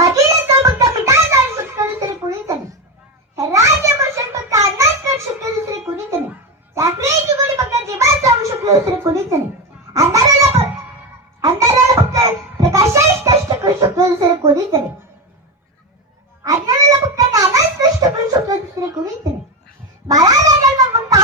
बाकीला तो फक्त मिठाई जाऊ शकतो, दुसरे कुणीच नाही. राज्य पोषण फक्त अन्नात करू शकतो, दुसरे कुणीच नाही. साखरेची गोडी फक्त जीवात जाऊ शकतो, दुसरे कुणीच नाही. अंधाराला फक्त प्रकाशात नष्ट करू शकतो, दुसरे कुणीच नाही. अज्ञानाला फक्त ज्ञानात नष्ट करू शकतो, दुसरे कुणीच नाही. बाळाला जन्म फक्त